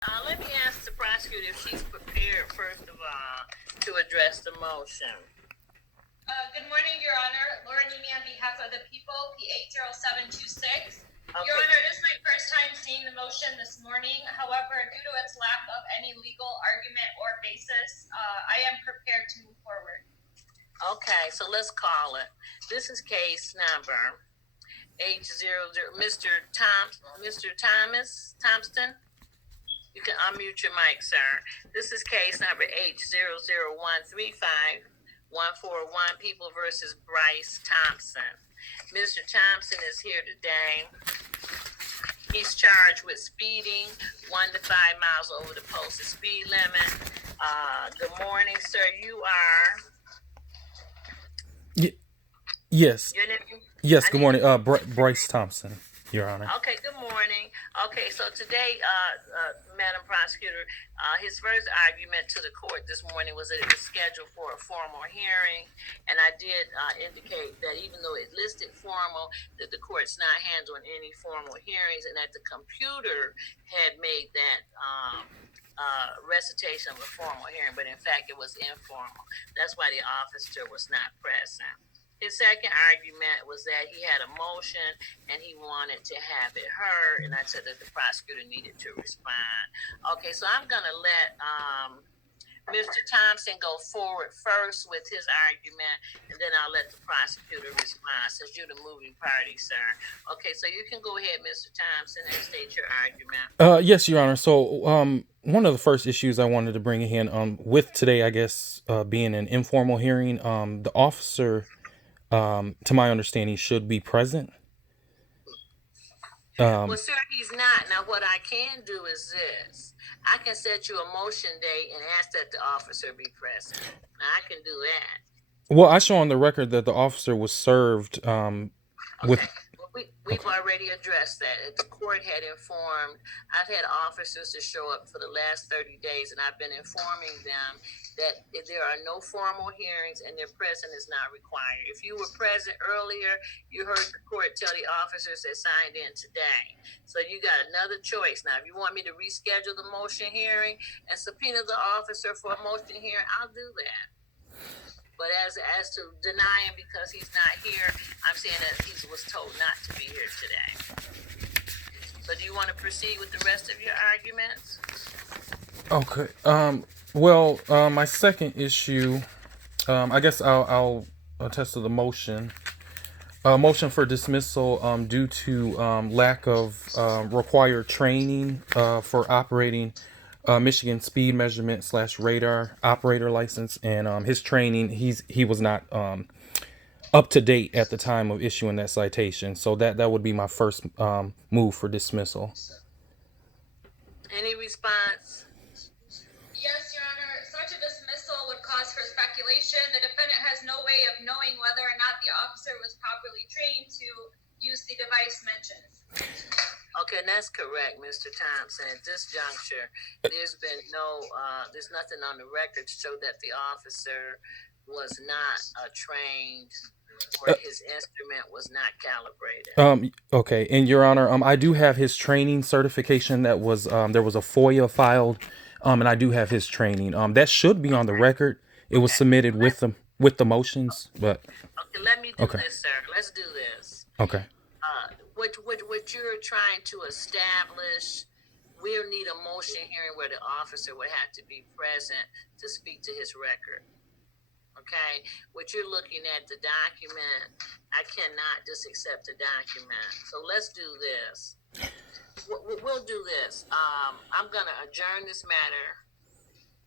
Let me ask the prosecutor if she's prepared, first of all, to address the motion. Good morning, Your Honor. Laura Nimi on behalf of the people, P80726. Your Honor, it is my first time seeing the motion this morning. However, due to its lack of any legal argument or basis, I am prepared to move forward. Okay, so let's call it. This is case number H00. Mr. Thompson, you can unmute your mic, sir. This is case number H00135-141, People versus Bryce Thompson. Mr. Thompson is here today. He's charged with speeding 1 to 5 miles over the posted speed limit. Good morning, sir. You are... Yes. Your name? Yes, good morning. Bryce Thompson, Your Honor. Okay, good morning. Okay, so today, Madam Prosecutor, his first argument to the court this morning was that it was scheduled for a formal hearing, and I did indicate that even though it listed formal, that the court's not handling any formal hearings, and that the computer had made that recitation of a formal hearing, but in fact it was informal. That's why the officer was not present. His second argument was that he had a motion and he wanted to have it heard, and I said that the prosecutor needed to respond. Okay, so I'm going to let Mr. Thompson go forward first with his argument, and then I'll let the prosecutor respond, since you're the moving party, sir. Okay, so you can go ahead, Mr. Thompson, and state your argument. Yes, Your Honor. So, one of the first issues I wanted to bring in, with today, I guess, being an informal hearing, the officer, to my understanding, should be present. Well, sir, he's not. Now, what I can do is this. I can set you a motion date and ask that the officer be present. Now, I can do that. Well, I show on the record that the officer was served with... Well, we've already addressed that. The court had informed, I've had officers to show up for the last 30 days, and I've been informing them that if there are no formal hearings and their presence is not required. If you were present earlier, you heard the court tell the officers that signed in today. So you got another choice. Now, if you want me to reschedule the motion hearing and subpoena the officer for a motion hearing, I'll do that. But as to deny him because he's not here, I'm saying that he was told not to be here today. So do you want to proceed with the rest of your arguments? Okay. Well, my second issue, I guess I'll attest to the motion. Motion for dismissal due to lack of required training for operating Michigan speed measurement / radar operator license, and his training, he was not up to date at the time of issuing that citation. So that would be my first move for dismissal. Any response? Yes, Your Honor. Such a dismissal would cause for speculation. The defendant has no way of knowing whether or not the officer was properly trained to use the device mentioned. Okay, and that's correct, Mr. Thompson. At this juncture, there's been there's nothing on the record to show that the officer was not trained or his instrument was not calibrated. Okay, and Your Honor, I do have his training certification that was there was a FOIA filed, and I do have his training. That should be on the record. It was submitted with the motions, but okay, let me do this, sir. Let's do this. Okay. What you're trying to establish, we'll need a motion hearing where the officer would have to be present to speak to his record. Okay, what you're looking at, the document, I cannot just accept the document. So let's do this. We'll do this. I'm going to adjourn this matter.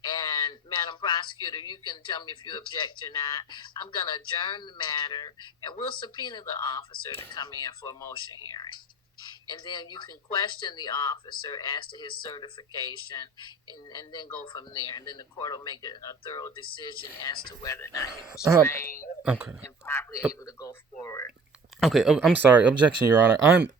And Madam Prosecutor, you can tell me if you object or not. I'm going to adjourn the matter, and we'll subpoena the officer to come in for a motion hearing. And then you can question the officer as to his certification, and then go from there. And then the court will make a thorough decision as to whether or not he was trained and properly able to go forward. Okay, I'm sorry. Objection, Your Honor. I'm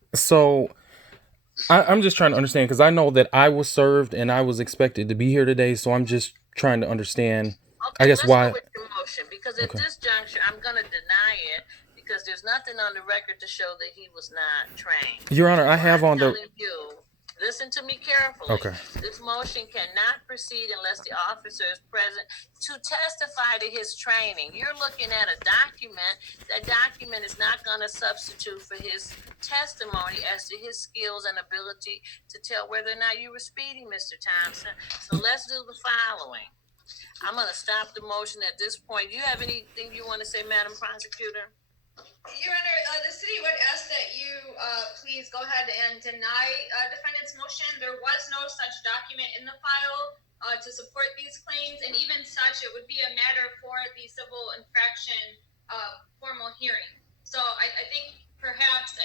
just trying to understand, because I know that I was served and I was expected to be here today, so I'm just trying to understand, okay, I guess, let's why. Go with your motion, because at this juncture, I'm going to deny it, because there's nothing on the record to show that he was not trained. Your Honor, I have on the... You, Listen to me carefully. Okay. This motion cannot proceed unless the officer is present to testify to his training. You're looking at a document. That document is not going to substitute for his testimony as to his skills and ability to tell whether or not you were speeding, Mr. Thompson. So let's do the following. I'm going to stop the motion at this point. Do you have anything you want to say, Madam Prosecutor? Your Honor, the city would ask that you please go ahead and deny defendant's motion. There was no such document in the file to support these claims, and even such, it would be a matter for the civil infraction formal hearing. So I think perhaps, the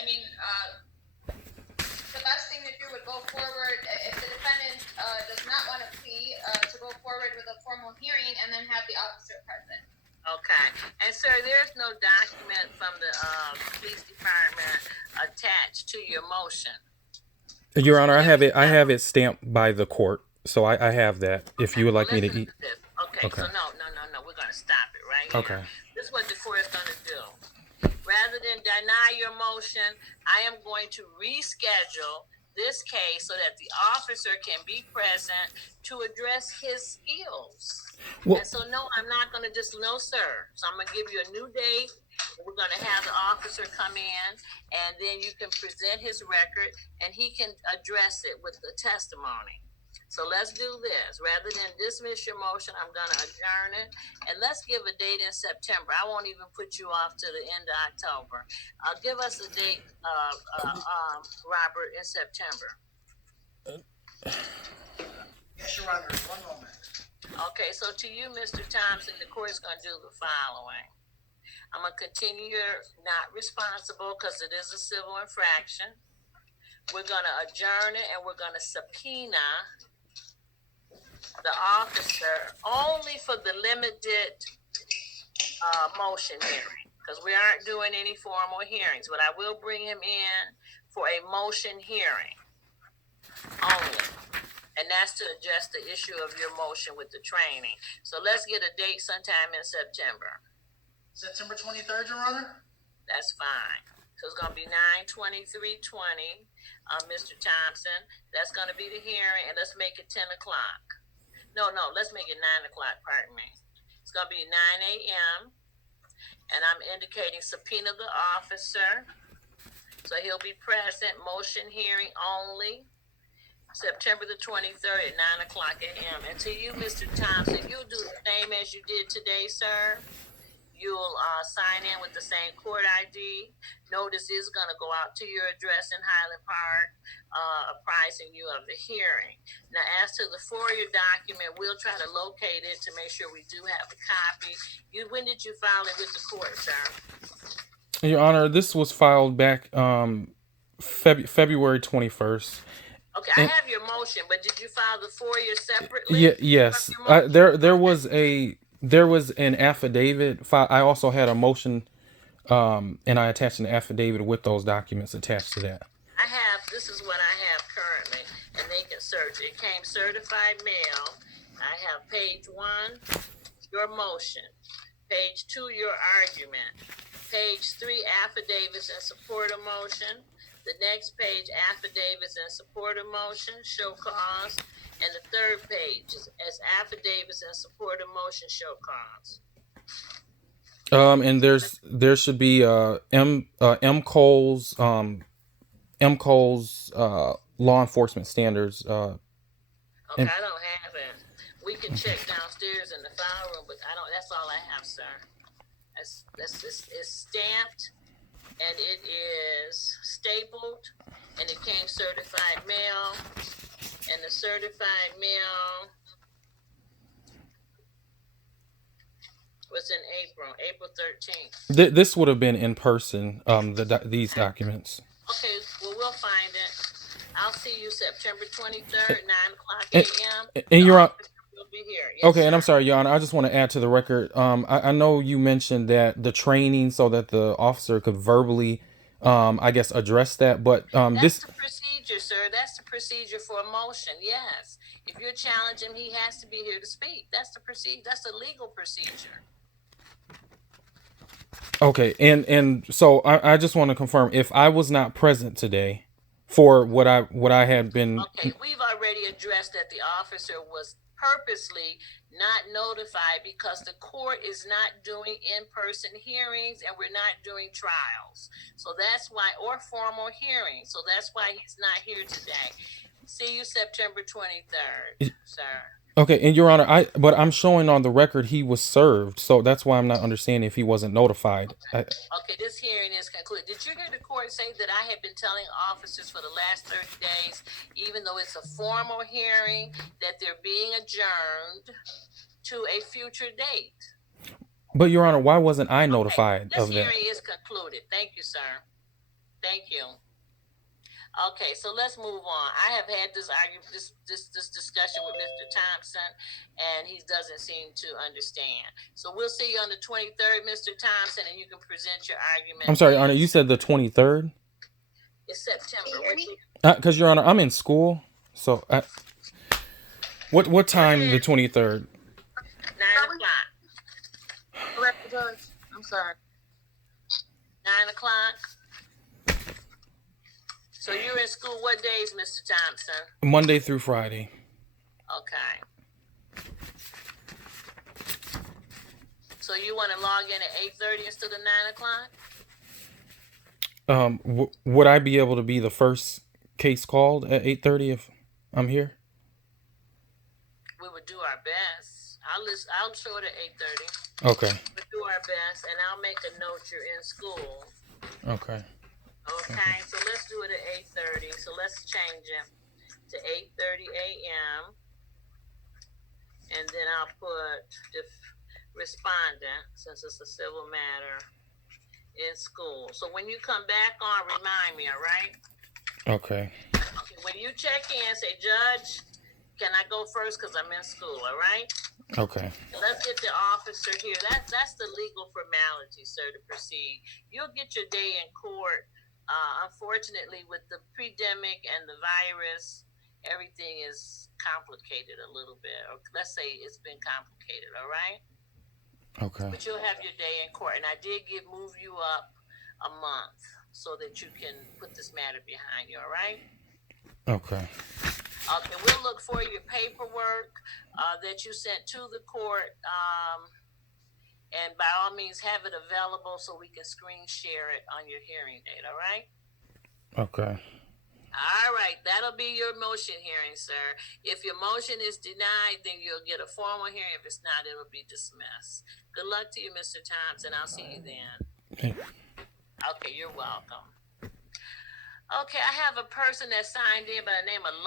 best thing to do would go forward if the defendant does not want to plea to go forward with a formal hearing and then have the officer present. Okay. And sir, there's no document from the police department attached to your motion. Your Honor, I have it stamped by the court, so I have that. If you would like me to eat. Okay. So no. We're going to stop it right here. Okay. This is what the court is going to do. Rather than deny your motion, I am going to reschedule this case so that the officer can be present to address his skills. Well, and so, no, I'm not going to no, sir. So I'm going to give you a new date. We're going to have the officer come in, and then you can present his record, and he can address it with the testimony. So let's do this. Rather than dismiss your motion, I'm going to adjourn it, and let's give a date in September. I won't even put you off to the end of October. Give us a date, Robert, in September. Yes, Your Honor. 1 moment. Okay, so to you, Mr. Thompson, the court is going to do the following. I'm going to continue you're not responsible because it is a civil infraction. We're going to adjourn it, and we're going to subpoena the officer only for the limited motion hearing, because we aren't doing any formal hearings, but I will bring him in for a motion hearing only. And that's to address the issue of your motion with the training. So let's get a date sometime in September. September 23rd, Your Honor? That's fine. So it's going to be 9/23/20, Mr. Thompson. That's going to be the hearing, and let's make it 10 o'clock. No, let's make it 9 o'clock, pardon me. It's going to be 9 a.m., and I'm indicating subpoena the officer. So he'll be present, motion hearing only, September the 23rd at 9 o'clock a.m. And to you, Mr. Thompson, you'll do the same as you did today, sir. You'll sign in with the same court ID. Notice is going to go out to your address in Highland Park, apprising you of the hearing. Now, as to the FOIA document, we'll try to locate it to make sure we do have a copy. When did you file it with the court, sir? Your Honor, this was filed back February 21st. Okay, I have your motion, but did you file the FOIA separately? Yes. There was an affidavit. I also had a motion, and I attached an affidavit with those documents attached to that. This is what I have currently, and they can search. It came certified mail. I have page 1, your motion. Page 2, your argument. Page 3, affidavits in support of motion. The next page, affidavits in support of motion, show cause. And the third page is affidavits in support of motion, show cause. And there should be MCOLE's law enforcement standards. Okay, I don't have it. We can check downstairs in the file room, but I don't. That's all I have, sir. It's stamped, and it is stapled, and it came certified mail, and the certified mail was in April 13th. This would have been in person. These documents. Okay, well, we'll find it. I'll see you September 23rd, 9 o'clock a.m. And you're on. Will be here. Yes, Okay, sir. and I'm sorry, Your Honor, I just want to add to the record. I know you mentioned that the training so that the officer could verbally, I guess, address that, but That's the procedure, sir. That's the procedure for a motion. Yes. If you're challenging him, he has to be here to speak. That's the procedure. That's the legal procedure. Okay, and so I just want to confirm, if I was not present today for what I had been. Okay, we've already addressed that the officer was purposely not notified because the court is not doing in-person hearings and we're not doing trials. So that's why, or formal hearings. So that's why he's not here today. See you September 23rd, sir. Okay, and Your Honor, but I'm showing on the record he was served, so that's why I'm not understanding if he wasn't notified. Okay, this hearing is concluded. Did you hear the court say that I have been telling officers for the last 30 days, even though it's a formal hearing, that they're being adjourned to a future date? But Your Honor, why wasn't I notified This of that? hearing is concluded. Thank you, sir. Thank you. Okay, so let's move on. I have had this argument, this discussion with Mr. Thompson, and he doesn't seem to understand. So we'll see you on the 23rd, Mr. Thompson, and you can present your argument. I'm sorry, Your Honor, you said the 23rd? It's September. Can you hear me? Because Your Honor, I'm in school, so what time the 23rd? 9 o'clock. I'm sorry. 9 o'clock. So you're in school what days, Mr. Thompson? Monday through Friday. Okay. So you want to log in at 8:30 instead of 9 o'clock? Would I be able to be the first case called at 8:30 if I'm here? We would do our best. I'll show it at 8:30. Okay. We'll do our best, and I'll make a note you're in school. Okay. Okay, so let's do it at 8:30. So let's change it to 8:30 a.m. And then I'll put the respondent, since it's a civil matter, in school. So when you come back on, remind me, all right? Okay. Okay, when you check in, say, Judge, can I go first because I'm in school, all right? Okay. Let's get the officer here. That's the legal formality, sir, to proceed. You'll get your day in court. Unfortunately, with the pandemic and the virus, everything is complicated a little bit. Or let's say it's been complicated, all right? Okay. But you'll have your day in court. And I did move you up a month so that you can put this matter behind you, all right? Okay. Okay, we'll look for your paperwork that you sent to the court. And by all means, have it available so we can screen share it on your hearing date, all right? Okay. All right, that'll be your motion hearing, sir. If your motion is denied, then you'll get a formal hearing. If it's not, it'll be dismissed. Good luck to you, Mr. Thompson. I'll see you then. Okay, you're welcome. Okay, I have a person that signed in by the name of